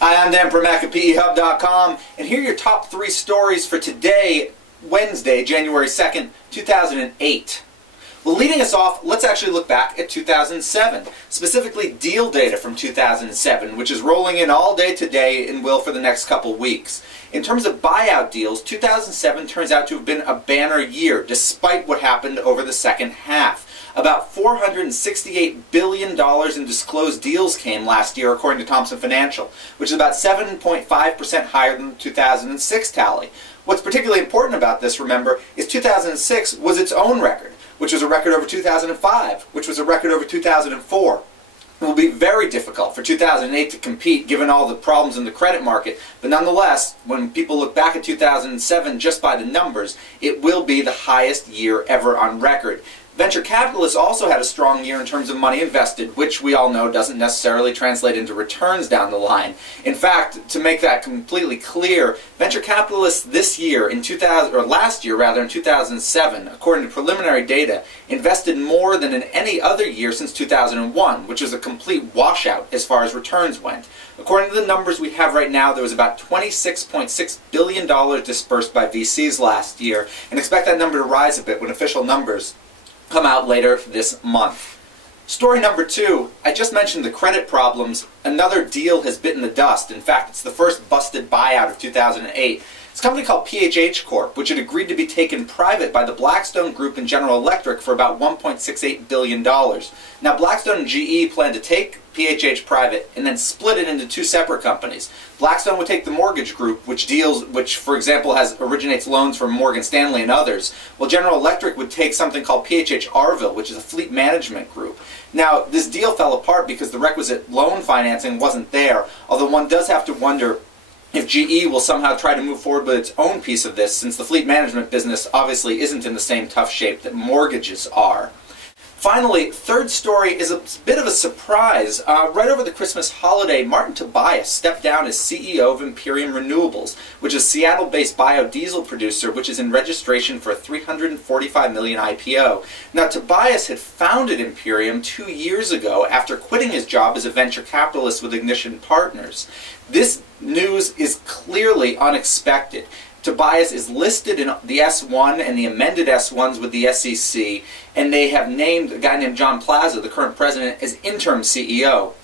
Hi, I'm Dan Primack at PEHub.com, and here are your top 3 stories for today, Wednesday, January 2nd, 2008. Well, leading us off, let's actually look back at 2007, specifically deal data from 2007, which is rolling in all day today and will for the next couple weeks. In terms of buyout deals, 2007 turns out to have been a banner year, despite what happened over the second half. About $468 billion in disclosed deals came last year, according to Thomson Financial, which is about 7.5% higher than the 2006 tally. What's particularly important about this, remember, is 2006 was its own record, which was a record over 2005, which was a record over 2004. It will be very difficult for 2008 to compete given all the problems in the credit market, but nonetheless, when people look back at 2007 just by the numbers, it will be the highest year ever on record. Venture capitalists also had a strong year in terms of money invested, which we all know doesn't necessarily translate into returns down the line. In fact, to make that completely clear, venture capitalists this year, last year in 2007, according to preliminary data, invested more than in any other year since 2001, which is a complete washout as far as returns went. According to the numbers we have right now, there was about $26.6 billion dispersed by VCs last year, and expect that number to rise a bit when official numbers come out later this month. Story number 2, I just mentioned the credit problems. Another deal has bitten the dust. In fact, it's the first busted buyout of 2008. It's a company called PHH Corp, which had agreed to be taken private by the Blackstone Group and General Electric for about $1.68 billion. Now, Blackstone and GE plan to take PHH private and then split it into 2 separate companies. Blackstone would take the mortgage group, which for example originates loans from Morgan Stanley and others, while General Electric would take something called PHH Arville, which is a fleet management group. Now, this deal fell apart because the requisite loan financing wasn't there, although one does have to wonder if GE will somehow try to move forward with its own piece of this, since the fleet management business obviously isn't in the same tough shape that mortgages are. Finally, third story is a bit of a surprise. Right over the Christmas holiday, Martin Tobias stepped down as CEO of Imperium Renewables, which is a Seattle-based biodiesel producer which is in registration for a $345 million IPO. Now, Tobias had founded Imperium 2 years ago after quitting his job as a venture capitalist with Ignition Partners. This news is clearly unexpected. Tobias is listed in the S1 and the amended S1s with the SEC, and they have named a guy named John Plaza, the current president, as interim CEO.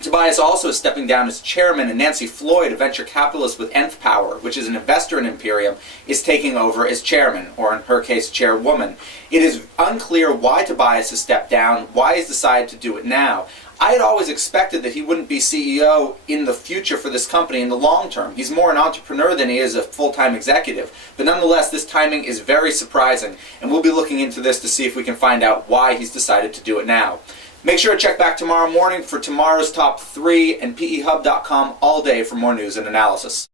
Tobias also is stepping down as chairman, and Nancy Floyd, a venture capitalist with Nth Power, which is an investor in Imperium, is taking over as chairman, or in her case, chairwoman. It is unclear why Tobias has stepped down, why he's decided to do it now. I had always expected that he wouldn't be CEO in the future for this company in the long term. He's more an entrepreneur than he is a full-time executive. But nonetheless, this timing is very surprising, and we'll be looking into this to see if we can find out why he's decided to do it now. Make sure to check back tomorrow morning for tomorrow's top 3 and PEHub.com all day for more news and analysis.